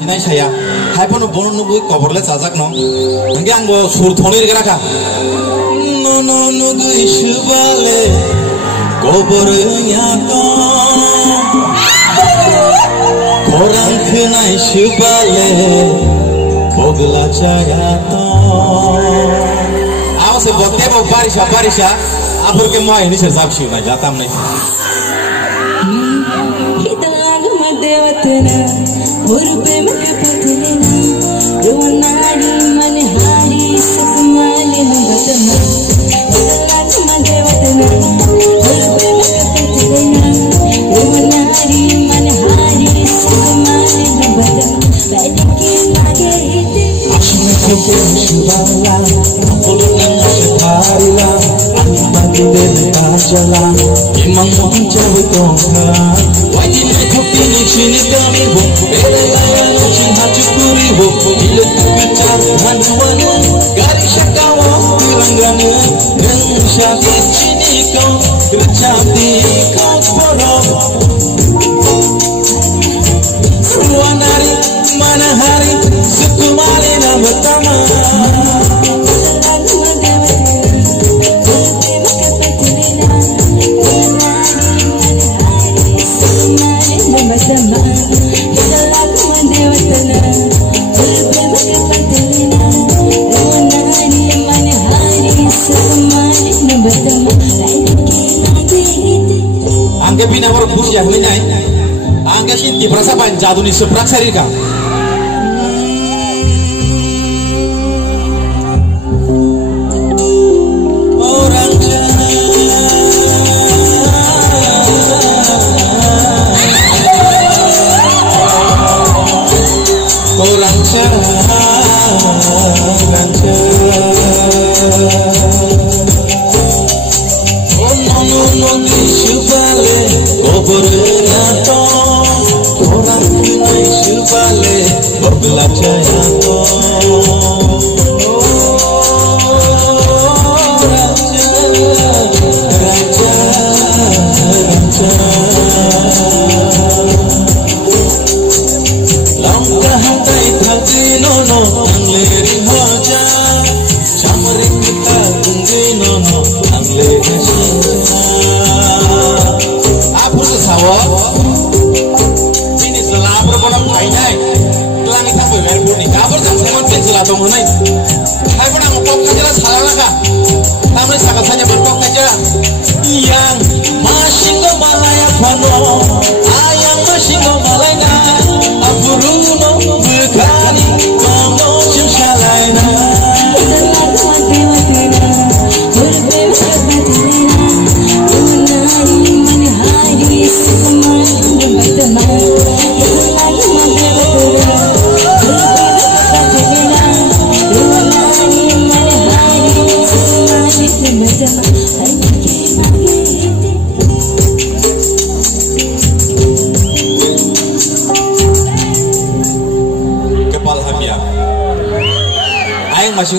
Sinai saya, hai pun bono nunggu coverlet sajak no, angge anggo sur thonir geraka. Nono nunggu isubale, covernya to, korang kena isubale, bogla jaga to. Awas se bote bo barisha, apur ke mau ini serjap sih, na jatam nih. देवतना और प्रेम के पतलेना रोनाड़ी मन हारी सुकमाले बतना बदलाना देवतना और प्रेम के पतलेना रोनाड़ी मन हारी सुकमाले बतना बैठ के लागे इते आशुमे के शिवाला बोलने मुझे थारीला बाकी दे काजला इमंग मोहन तो wajib bukti sini kami bu, belayan uji haju kuri bu, bila terkejar hanuanu, garis kawa tiranggana, dan syakit sini kau tercati kau porok. Ruang hari mana hari sukumali nama pertama. Angke bina baru puji yang lainnya, angke sih berasa banyak jadu nih seprak serika. Orang yang masih kemalaya pano, ayang masih kemalaya, apuruno bekani, mamo cemsalaina. Masih